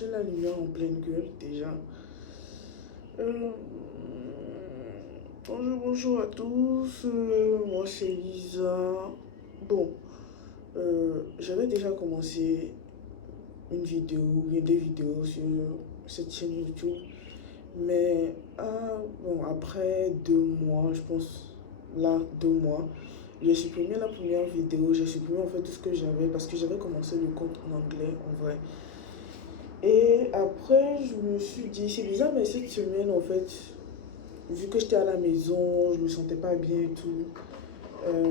j'ai la lumière en pleine gueule déjà. Euh, bonjour à tous, moi c'est Lisa. Bon, j'avais déjà commencé une vidéo, bien des vidéos sur cette chaîne YouTube. Mais bon, après 2 mois, je pense, là, 2 mois, j'ai supprimé la première vidéo, j'ai supprimé en fait tout ce que j'avais parce que j'avais commencé le compte en anglais en vrai. Et après, je me suis dit, c'est bizarre, mais cette semaine en fait, vu que j'étais à la maison, je me sentais pas bien et tout, euh,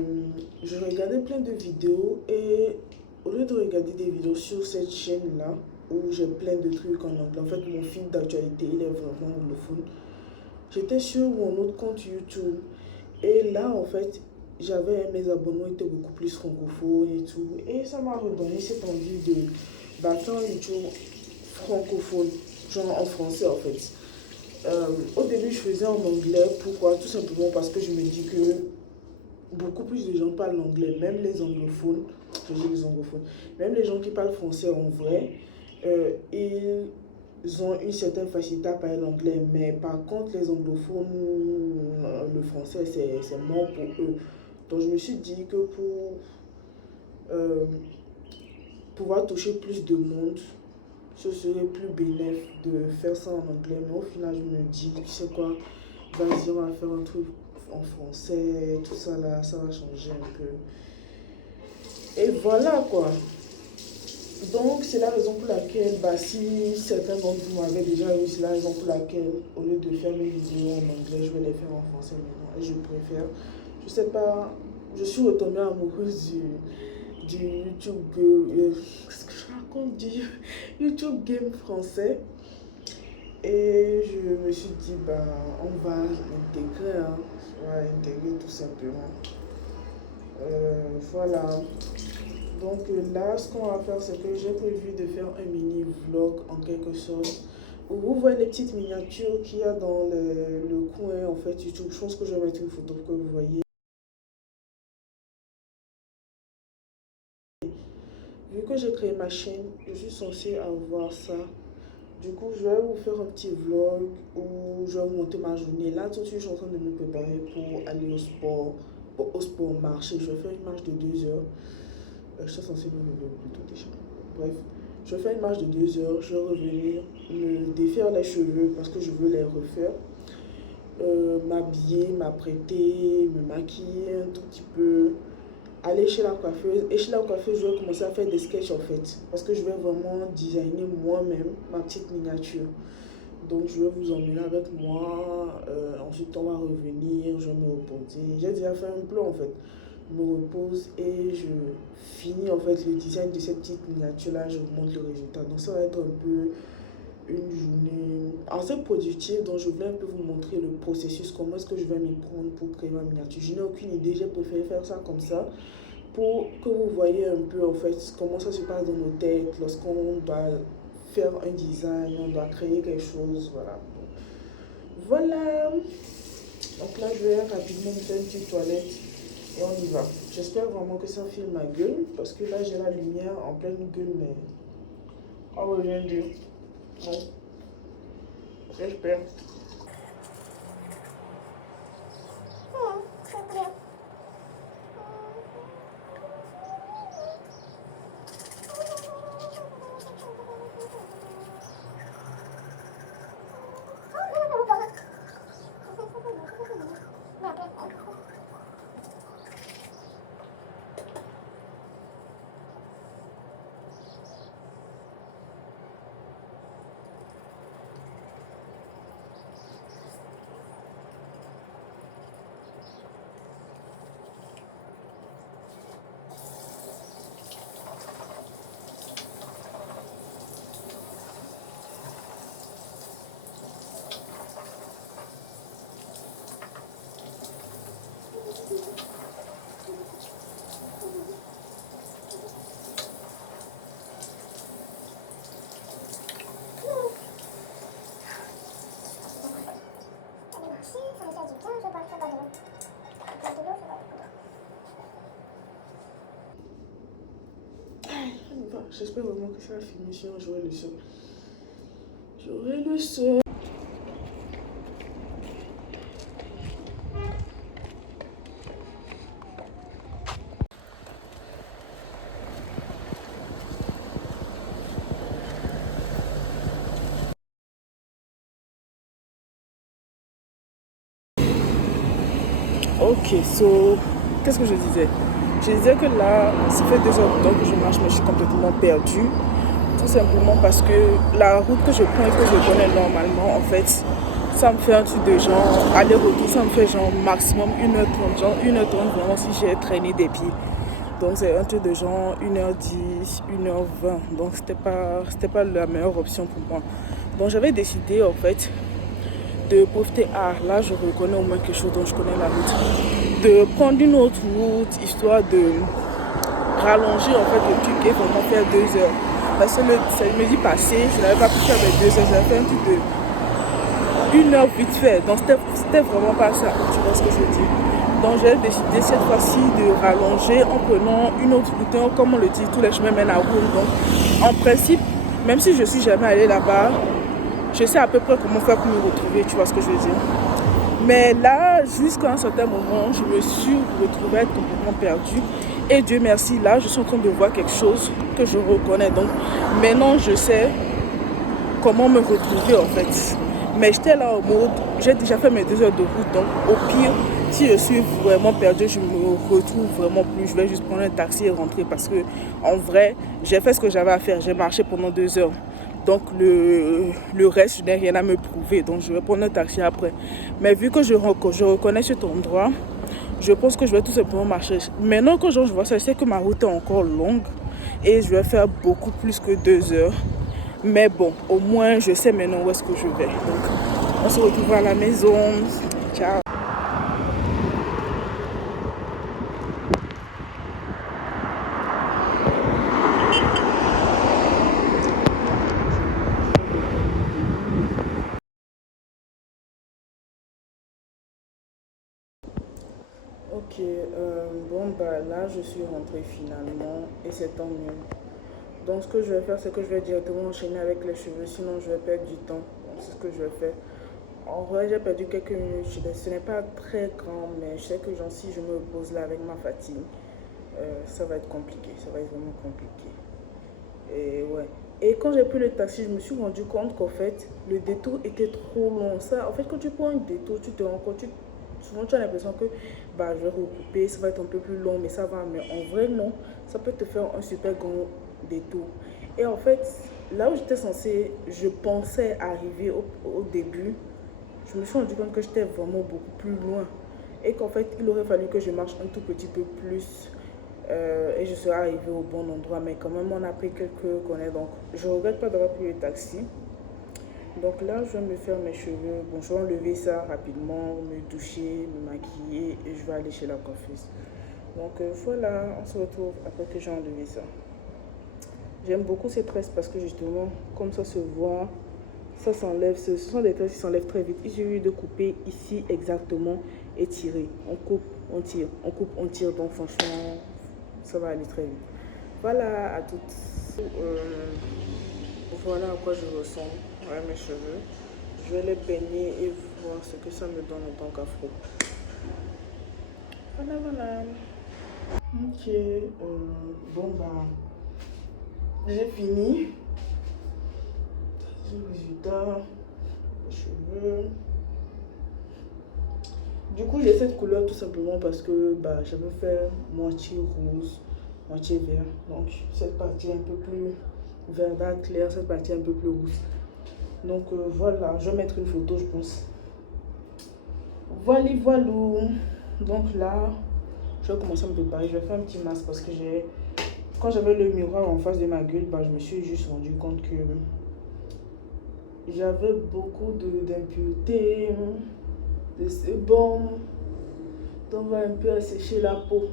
je regardais plein de vidéos et au lieu de regarder des vidéos sur cette chaîne-là, où j'ai plein de trucs en anglais, en fait, mon fil d'actualité, il est vraiment anglophone. J'étais sur mon autre compte YouTube et là en fait mes abonnements étaient beaucoup plus francophones et tout et ça m'a redonné cette envie de faire un YouTube francophone, genre en français en fait. Au début je faisais en anglais, pourquoi? Tout simplement parce que je me dis que beaucoup plus de gens parlent anglais, même les anglophones, je dis les anglophones, même les gens qui parlent français en vrai, ils ont une certaine facilité à parler l'anglais, mais par contre, les anglophones, le français, c'est mort pour eux. Donc, je me suis dit que pour euh, pouvoir toucher plus de monde, ce serait plus bénéfique de faire ça en anglais. Mais au final, je me dis, tu sais quoi, vas-y, on va faire un truc en français, tout ça là, ça va changer un peu. Et voilà quoi. Donc, c'est la raison pour laquelle, si certains d'entre vous m'avaient déjà vu, c'est la raison pour laquelle, au lieu de faire mes vidéos en anglais, je vais les faire en français maintenant. Et je préfère, je sais pas, je suis retombée amoureuse du YouTube, qu'est-ce que je raconte, du YouTube Game français. Et je me suis dit, on va l'intégrer, hein. On va l'intégrer tout simplement. Voilà. Donc là, ce qu'on va faire, c'est que j'ai prévu de faire un mini vlog en quelque sorte. Où vous voyez les petites miniatures qu'il y a dans le coin en fait YouTube. Je pense que je vais mettre une photo pour que vous voyez. Vu que j'ai créé ma chaîne, je suis censée avoir ça. Du coup, je vais vous faire un petit vlog où je vais vous montrer ma journée. Là, tout de suite, je suis en train de me préparer pour aller au sport, au sport marcher. Je vais faire une marche de 2 heures. Je suis censée me lever plus tôt déjà. Bref, je vais faire une marche de 2 heures. Je vais revenir me défaire les cheveux parce que je veux les refaire. M'habiller, m'apprêter, me maquiller un tout petit peu. Aller chez la coiffeuse. Et chez la coiffeuse, je vais commencer à faire des sketchs en fait. Parce que je vais vraiment designer moi-même ma petite miniature. Donc je vais vous emmener avec moi. Ensuite, on va revenir. Je vais me reposer. J'ai déjà fait un plan en fait. Je me repose et je finis en fait le design de cette petite miniature là. Je vous montre le résultat. Donc ça va être un peu une journée assez productive. Donc je voulais un peu vous montrer le processus. Comment est-ce que je vais m'y prendre pour créer ma miniature. Je n'ai aucune idée. J'ai préféré faire ça comme ça pour que vous voyez un peu en fait comment ça se passe dans nos têtes lorsqu'on doit faire un design, on doit créer quelque chose, voilà. Voilà. Donc là, je vais rapidement me faire une petite toilette et on y va. J'espère vraiment que ça filme ma gueule parce que là, j'ai la lumière en pleine gueule, mais on revient Dieu. Bon, j'espère. J'espère vraiment que ça va filmer, sinon j'aurai le son. J'aurai le seum. Ok, so, qu'est-ce que je disais? Je disais que là, ça fait 2 heures de temps que je marche, mais je suis complètement perdue. Tout simplement parce que la route que je prends et que je connais normalement, en fait, ça me fait un truc de genre, aller-retour, ça me fait genre maximum 1h30, genre 1h30 vraiment si j'ai traîné des pieds. Donc c'est un truc de genre 1h10, 1h20. Donc c'était pas la meilleure option pour moi. Donc j'avais décidé en fait de profiter. Ah, là, je reconnais au moins quelque chose dont je connais la route. De prendre une autre route, histoire de rallonger en fait le truc et vraiment faire 2 heures. Parce que le midi passé, je n'avais pas pu faire mes 2 heures, j'avais fait un truc de 1 heure vite fait. Donc c'était vraiment pas ça, tu vois ce que je veux dire. Donc j'ai décidé cette fois-ci de rallonger en prenant une autre route. Comme on le dit, tous les chemins mènent à Rome. Donc en principe, même si je suis jamais allée là-bas, je sais à peu près comment faire pour me retrouver, tu vois ce que je veux dire. Mais là, jusqu'à un certain moment, je me suis retrouvée à être complètement perdue. Et Dieu merci, là, je suis en train de voir quelque chose que je reconnais. Donc maintenant, je sais comment me retrouver en fait. Mais j'étais là au mode, j'ai déjà fait mes 2 heures de route. Donc au pire, si je suis vraiment perdue, je me retrouve vraiment plus. Je vais juste prendre un taxi et rentrer. Parce que en vrai, j'ai fait ce que j'avais à faire. J'ai marché pendant 2 heures. Donc le reste, je n'ai rien à me prouver. Donc je vais prendre un taxi après. Mais vu que je reconnais cet endroit, je pense que je vais tout simplement marcher. Maintenant que je vois ça, je sais que ma route est encore longue. Et je vais faire beaucoup plus que 2 heures. Mais bon, au moins je sais maintenant où est-ce que je vais. Donc on se retrouve à la maison. Ciao. Ok, bon bah là je suis rentrée finalement et c'est tant mieux. Donc ce que je vais faire, c'est que je vais directement enchaîner avec les cheveux, sinon je vais perdre du temps. Donc c'est ce que je vais faire. En vrai, j'ai perdu quelques minutes. Ce n'est pas très grand, mais je sais que genre, si je me pose là avec ma fatigue, ça va être compliqué. Ça va être vraiment compliqué. Et ouais. Et quand j'ai pris le taxi, je me suis rendu compte qu'en fait, le détour était trop long. Ça, en fait, quand tu prends un détour, tu te rends compte, souvent tu as l'impression que bah, je vais recouper, ça va être un peu plus long, mais ça va. Mais en vrai, non. Ça peut te faire un super grand détour. Et en fait, là où j'étais censée, je pensais arriver au début, je me suis rendu compte que j'étais vraiment beaucoup plus loin. Et qu'en fait, il aurait fallu que je marche un tout petit peu plus et je serais arrivée au bon endroit. Mais quand même, on a pris quelques connaître. Donc, je ne regrette pas d'avoir pris le taxi. Donc là, je vais me faire mes cheveux. Bon, je vais enlever ça rapidement, me doucher, me maquiller et je vais aller chez la coiffeuse. Donc voilà, on se retrouve après que j'ai enlevé ça. J'aime beaucoup ces tresses parce que justement, comme ça se voit, ça s'enlève. Ce sont des tresses qui s'enlèvent très vite. Il suffit de couper ici exactement et tirer. On coupe, on tire, on coupe, on tire. Donc franchement, ça va aller très vite. Voilà à toutes. Voilà à quoi je ressemble. Ouais, mes cheveux. Je vais les peigner et voir ce que ça me donne en tant qu'afro. Voilà, voilà. Ok. Bon, bah, j'ai fini. Le résultat, les cheveux. Du coup, j'ai cette couleur tout simplement parce que bah, je veux faire moitié rose, moitié vert. Donc, cette partie un peu plus verdâtre clair, cette partie un peu plus rouge. Donc, voilà, je vais mettre une photo, je pense. Voilà, voilà. Donc là, je vais commencer à me préparer. Je vais faire un petit masque parce que quand j'avais le miroir en face de ma gueule, bah, je me suis juste rendu compte que j'avais beaucoup d'impuretés, de sébum. Donc, on va un peu assécher la peau.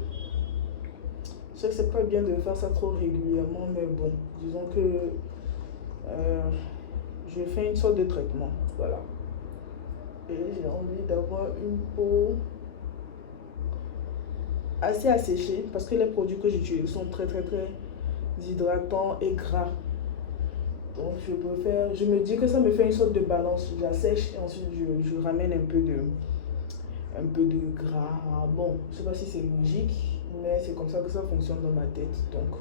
Je sais que c'est pas bien de faire ça trop régulièrement, mais bon, disons que je fais une sorte de traitement. Voilà. Et j'ai envie d'avoir une peau assez asséchée parce que les produits que j'utilise sont très hydratants et gras. Donc je préfère, je me dis que ça me fait une sorte de balance. Je la sèche et ensuite je ramène un peu de gras. Bon, je sais pas si c'est logique, mais c'est comme ça que ça fonctionne dans ma tête. Donc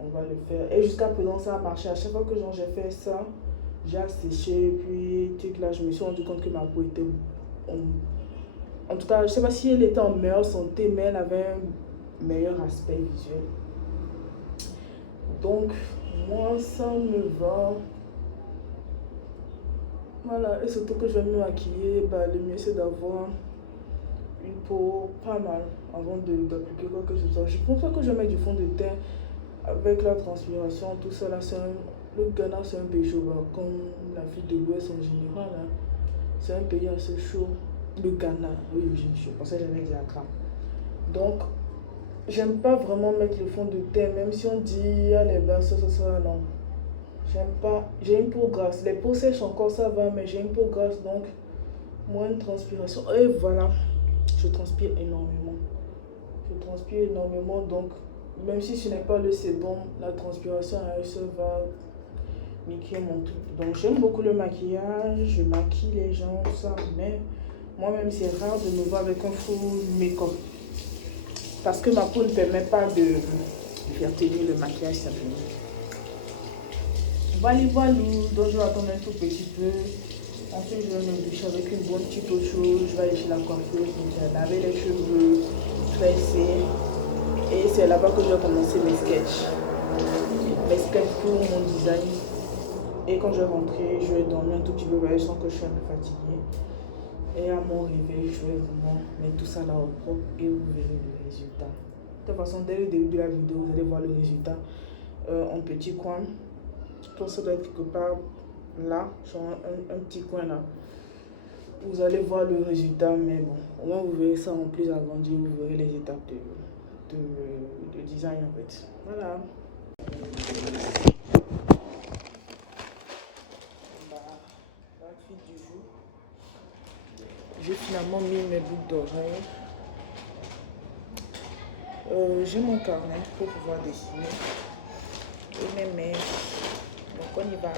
on va le faire. Et jusqu'à présent ça a marché. À chaque fois que j'ai fait ça, j'ai asséché. Puis là, je me suis rendu compte que ma peau était en tout cas, je sais pas si elle était en meilleure santé, mais elle avait un meilleur aspect visuel. Donc moi ça me va. Voilà, et surtout que je vais me maquiller, bah, le mieux c'est d'avoir une peau pas mal avant d'appliquer quoi que ce soit. Je pense pas que je vais mettre du fond de teint avec la transpiration, tout ça là. Le Ghana c'est un pays chaud, bah, comme l'Afrique de l'Ouest en général. Hein. C'est un pays assez chaud. Le Ghana, oui, je pensais que j'allais dire Accra. Donc, j'aime pas vraiment mettre le fond de teint, même si on dit ah, les bains, ça, non. J'aime pas. J'ai une peau grasse. Les peaux sèches encore, ça va, mais j'ai une peau grasse, donc moins de transpiration. Et voilà, je transpire énormément. Je transpire énormément, donc même si ce n'est pas le sébum, la transpiration à elle seule va niquer mon truc. Donc j'aime beaucoup le maquillage, je maquille les gens, tout ça, mais moi-même c'est rare de me voir avec un full make-up. Parce que ma peau ne permet pas de faire tenir le maquillage simplement. Voilà, donc je vais attendre un tout petit peu. Ensuite, je vais me doucher avec une bonne petite eau chaude. Je vais aller chez la coiffeuse, je vais laver les cheveux, tresser. Et c'est là-bas que je vais commencer mes sketchs. Mes sketchs pour mon design. Et quand je vais rentrer, je vais dormir un tout petit peu, je sens que je suis un peu fatiguée. Et à mon réveil, je vais vraiment mettre tout ça là au propre et vous verrez le résultat. De toute façon, dès le début de la vidéo, vous allez voir le résultat en petit coin. Je pense que ça doit être quelque part là, sur un petit coin là. Vous allez voir le résultat, mais bon, au moins vous verrez ça en plus agrandi, vous verrez les étapes de design en fait. Voilà. L'outfit du jour. J'ai finalement mis mes boucles d'oreilles. J'ai mon carnet pour pouvoir dessiner. Et mes mèches. Donc on y va.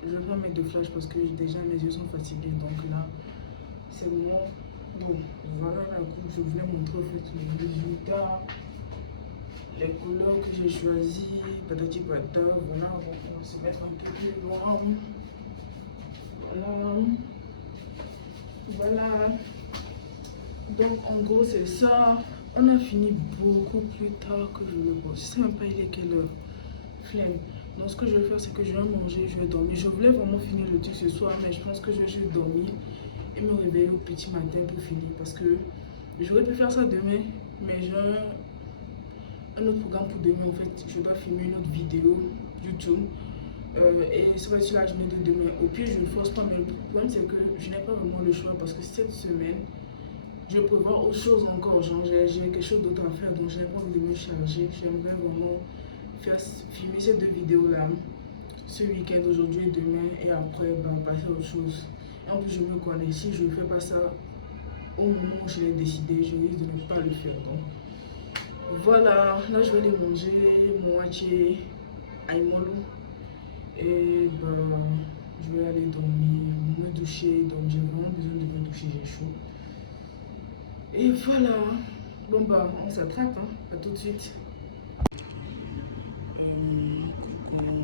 Je vais pas mettre de flash parce que déjà mes yeux sont fatigués, donc là c'est le moment. Bon, voilà la coupe, je voulais montrer en fait le résultat, les couleurs que j'ai choisies, patati patata, voilà, bon, on va se mettre un peu plus loin. Voilà. Donc en gros c'est ça. On a fini beaucoup plus tard que je le pense. Je sais même pas il est quelle heure. Flemme. Donc ce que je vais faire c'est que je vais manger, je vais dormir. Je voulais vraiment finir le truc ce soir, mais je pense que je vais juste dormir et me réveiller au petit matin pour finir. Parce que j'aurais pu faire ça demain, mais j'ai un autre programme pour demain en fait. Je dois filmer une autre vidéo YouTube Et ça va être sur la journée de demain. Au pire, je ne force pas, mais le problème c'est que je n'ai pas vraiment le choix parce que cette semaine, je prévois autre chose encore. Genre, j'ai quelque chose d'autre à faire, donc je n'ai pas envie de me charger. J'aimerais vraiment filmer ces 2 vidéos-là ce week-end, aujourd'hui et demain, et après, passer à autre chose. Et en plus, je me connais. Si je ne fais pas ça au moment où je l'ai décidé, je risque de ne pas le faire. Donc, voilà, là, je vais aller manger mon moitié aïmolo. Et je vais aller dormir, me doucher. Donc, j'ai vraiment besoin de me doucher, j'ai chaud. Et voilà. Bon, on s'attrape, hein. À tout de suite. Coucou, alors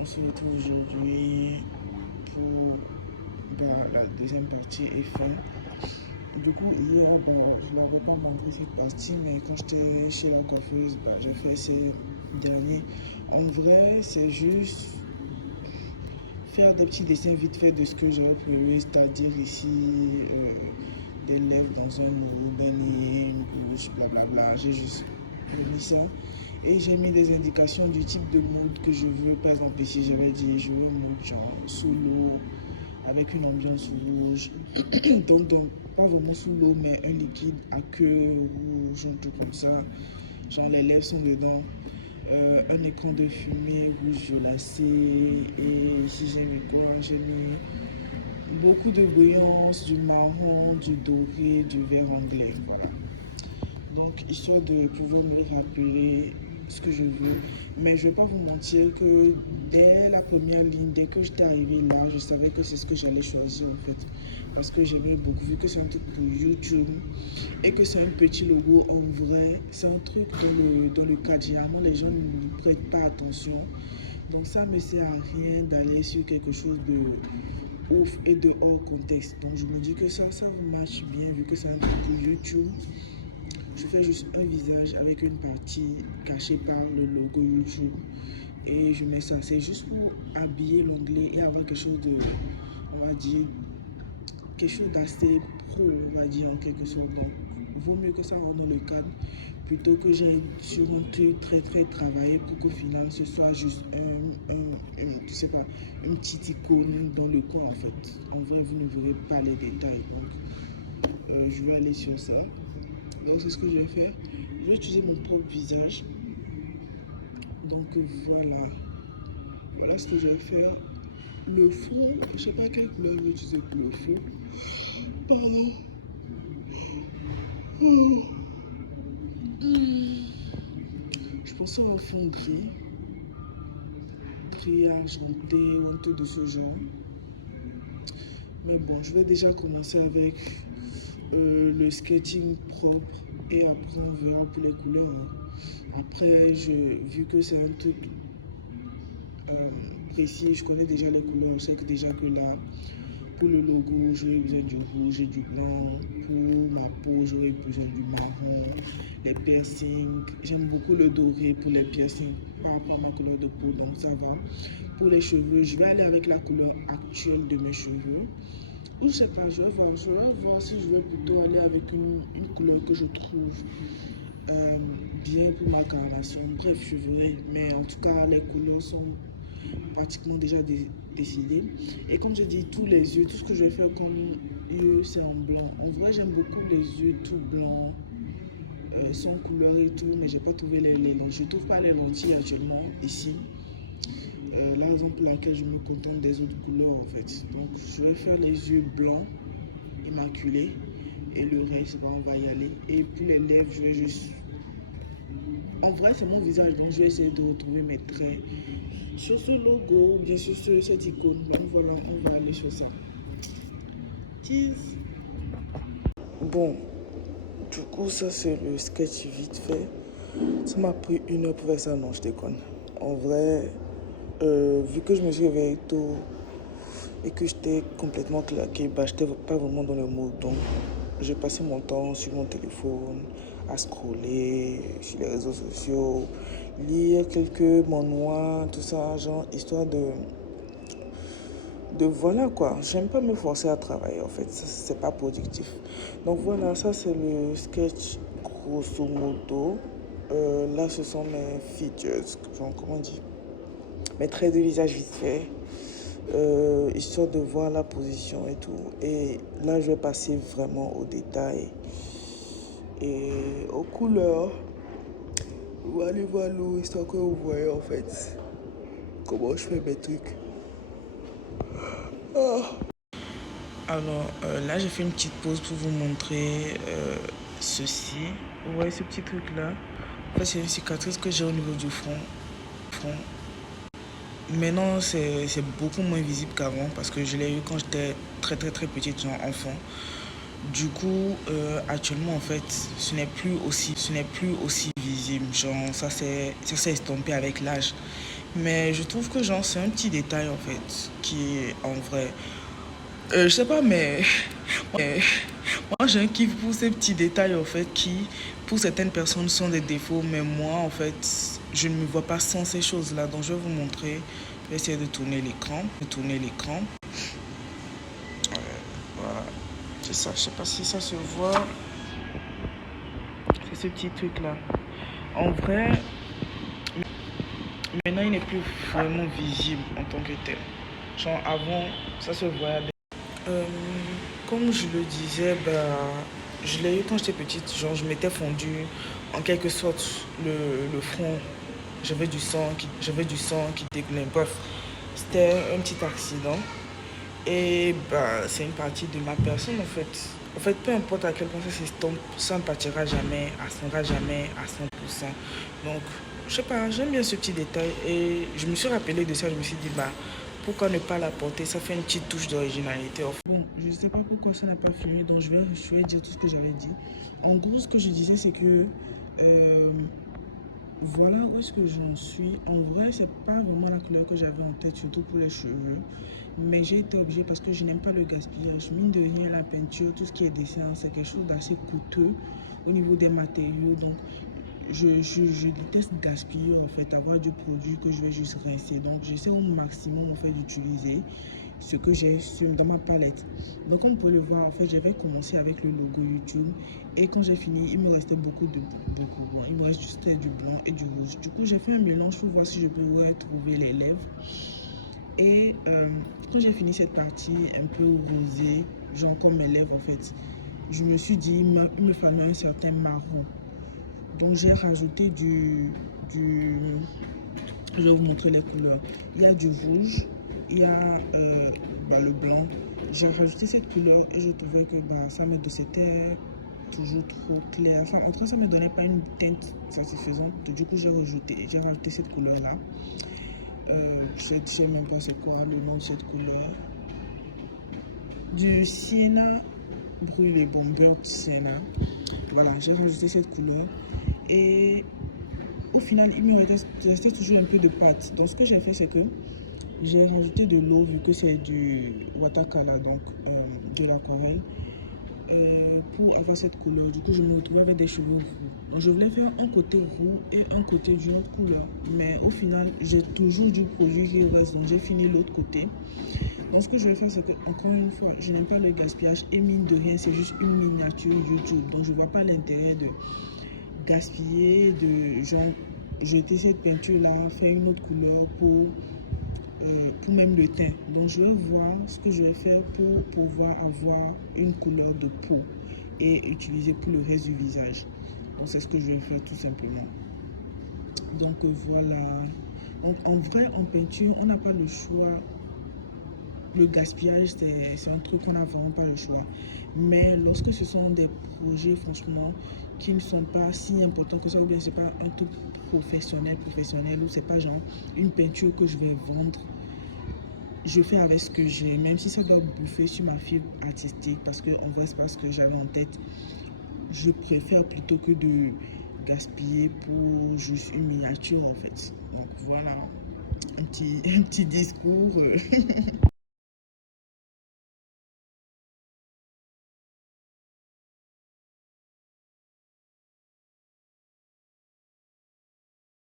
on se retrouve aujourd'hui pour la deuxième partie et fin. Du coup, hier, je n'avais pas montré cette partie, mais quand j'étais chez la coiffeuse, j'ai fait ces derniers. En vrai, c'est juste faire des petits dessins vite fait de ce que j'avais prévu, c'est-à-dire ici des lèvres dans un mot, des nez, une bouche, blablabla. J'ai juste mis ça et j'ai mis des indications du type de mode que je veux. Par exemple, ici j'avais dit je veux un mode genre sous l'eau avec une ambiance rouge. donc pas vraiment sous l'eau, mais un liquide à queue rouge, un truc comme ça. Genre les lèvres sont dedans. Un écran de fumée rouge violacé, et si j'ai mis quoi, j'ai mis beaucoup de brillance, du marron, du doré, du vert anglais, voilà. Donc histoire de pouvoir me rappeler ce que je veux, mais je vais pas vous mentir que dès la première ligne, dès que j'étais arrivée là, je savais que c'est ce que j'allais choisir en fait, parce que j'aimais beaucoup, vu que c'est un truc pour YouTube et que c'est un petit logo. En vrai, c'est un truc dans le cadre, généralement les gens n'y prêtent pas attention, donc ça me sert à rien d'aller sur quelque chose de ouf et de hors contexte. Donc je me dis que ça marche bien, vu que c'est un truc pour YouTube. Je fais juste un visage avec une partie cachée par le logo YouTube et je mets ça. C'est juste pour habiller l'onglet et avoir quelque chose de, on va dire, quelque chose d'assez pro, on va dire en quelque sorte. Donc, vaut mieux que ça rentre dans le cadre plutôt que j'ai sur un truc très travaillé pour qu'au final ce soit juste je sais pas, une petite icône dans le coin en fait. En vrai, vous ne verrez pas les détails. Donc, je vais aller sur ça. Donc c'est ce que je vais faire. Je vais utiliser mon propre visage. Donc voilà ce que je vais faire. Le fond, je sais pas quelle couleur je vais utiliser pour le fond. Pardon. Je pensais au fond gris argenté ou un truc de ce genre. Mais bon, je vais déjà commencer avec le sketching propre et après on verra pour les couleurs. Après, vu que c'est un truc précis, je connais déjà les couleurs, je sais que déjà que là, pour le logo, j'aurai besoin du rouge et du blanc. Pour ma peau, j'aurai besoin du marron, les piercings. J'aime beaucoup le doré pour les piercings par rapport à ma couleur de peau, donc ça va. Pour les cheveux, je vais aller avec la couleur actuelle de mes cheveux. Ou je sais pas, je vais voir si je vais plutôt aller avec une couleur que je trouve bien pour ma carnation. Bref, je verrai, mais en tout cas, les couleurs sont pratiquement déjà décidées. Et comme je dis, tous les yeux, tout ce que je vais faire comme yeux, c'est en blanc. En vrai, j'aime beaucoup les yeux tout blancs, sans couleur et tout, mais j'ai pas trouvé les lentilles. Je trouve pas les lentilles actuellement ici. La raison pour laquelle je me contente des autres couleurs en fait. Donc je vais faire les yeux blancs immaculés et le reste on va y aller. Et pour les lèvres, je vais juste, en vrai c'est mon visage, donc je vais essayer de retrouver mes traits sur ce logo, bien sûr sur cette icône. Donc voilà, on va aller sur ça. Cheese. Bon, du coup ça c'est le sketch vite fait. Ça m'a pris 1 heure pour faire ça, non je déconne. En vrai, vu que je me suis réveillé tôt et que j'étais complètement claqué, j'étais pas vraiment dans le mood. Donc j'ai passé mon temps sur mon téléphone à scroller sur les réseaux sociaux, lire quelques manhwas, tout ça, genre histoire de voilà quoi. J'aime pas me forcer à travailler en fait, c'est pas productif. Donc voilà, ça c'est le sketch grosso modo. Là ce sont mes features, genre comment on dit, mes traits de visage vite fait, histoire de voir la position et tout. Et là, je vais passer vraiment aux détails et aux couleurs. On va aller voir l'eau, histoire que vous voyez en fait comment je fais mes trucs. Alors là, j'ai fait une petite pause pour vous montrer ceci. Vous voyez ce petit truc là? En fait, c'est une cicatrice que j'ai au niveau du front. Maintenant, c'est beaucoup moins visible qu'avant parce que je l'ai eu quand j'étais très petite, genre enfant. Du coup, actuellement, en fait, ce n'est plus aussi visible. Genre, ça s'est estompé avec l'âge. Mais je trouve que genre, c'est un petit détail, en fait, qui est en vrai. Je sais pas, mais moi, j'ai un kiff pour ces petits détails, en fait, qui, pour certaines personnes, sont des défauts. Mais moi, en fait, je ne me vois pas sans ces choses-là. Donc, je vais vous montrer. Je vais essayer de tourner l'écran. Voilà. C'est ça. Je sais pas si ça se voit. C'est ce petit truc-là. En vrai, maintenant, il n'est plus vraiment visible en tant que tel. Genre, avant, ça se voyait. Comme je le disais, je l'ai eu quand j'étais petite. Genre, je m'étais fondue en quelque sorte le front. J'avais du sang qui découlait. Bref, c'était un petit accident. Et c'est une partie de ma personne en fait. En fait, peu importe à quel point ça s'estompe, ça ne partira jamais, à 100%. Donc, je sais pas, j'aime bien ce petit détail. Et je me suis rappelé de ça, je me suis dit, pourquoi ne pas l'apporter? Ça fait une petite touche d'originalité. Bon, je sais pas pourquoi ça n'a pas filmé, donc je vais dire tout ce que j'avais dit. En gros, ce que je disais, c'est que voilà où est-ce que j'en suis. En vrai, c'est pas vraiment la couleur que j'avais en tête, surtout pour les cheveux. Mais j'ai été obligée parce que je n'aime pas le gaspillage. Mine de rien, la peinture, tout ce qui est dessin, c'est quelque chose d'assez coûteux au niveau des matériaux. Donc, je déteste gaspiller, en fait, avoir du produit que je vais juste rincer. Donc, j'essaie au maximum, en fait, d'utiliser ce que j'ai dans ma palette. Donc, comme vous pouvez le voir, en fait, j'avais commencé avec le logo YouTube. Et quand j'ai fini, il me restait beaucoup. Bon, il me reste juste du blanc et du rouge. Du coup, j'ai fait un mélange pour voir si je pourrais trouver les lèvres. Et quand j'ai fini cette partie un peu rosée, genre comme mes lèvres en fait, je me suis dit il me fallait un certain marron. Donc j'ai rajouté je vais vous montrer les couleurs. Il y a du rouge, il y a le blanc. J'ai rajouté cette couleur et je trouvais que c'était toujours trop clair. Enfin, en tout cas, ça ne me donnait pas une teinte satisfaisante. Du coup, j'ai rajouté cette couleur-là. Je ne sais même pas c'est quoi le nom de cette couleur. Du sienna brûlé, bon, beurre de sienna. Voilà, j'ai rajouté cette couleur. Et au final, il me restait toujours un peu de pâte. Donc, ce que j'ai fait, c'est que j'ai rajouté de l'eau, vu que c'est du watercolor, donc de l'aquarelle, pour avoir cette couleur. Du coup, je me retrouvais avec des cheveux roux. Donc, je voulais faire un côté roux et un côté d'une autre couleur. Mais au final, j'ai toujours du produit qui reste. Donc, j'ai fini l'autre côté. Donc, ce que je vais faire, c'est que, encore une fois, je n'aime pas le gaspillage. Et mine de rien, c'est juste une miniature YouTube. Donc, je ne vois pas l'intérêt de gaspiller, de genre jeter cette peinture-là, faire une autre couleur pour même le teint. Donc, je vais voir ce que je vais faire pour pouvoir avoir une couleur de peau et utiliser pour le reste du visage. Donc, c'est ce que je vais faire tout simplement. Donc, voilà. Donc, en vrai, en peinture, on n'a pas le choix. Le gaspillage, c'est un truc qu'on n'a vraiment pas le choix. Mais lorsque ce sont des projets, franchement, qui ne sont pas si importants que ça, ou bien c'est pas un truc professionnel, ou c'est pas genre une peinture que je vais vendre, je fais avec ce que j'ai, même si ça doit bouffer sur ma fibre artistique, parce que en vrai, c'est pas ce que j'avais en tête. Je préfère plutôt que de gaspiller pour juste une miniature, en fait. Donc voilà, un petit discours.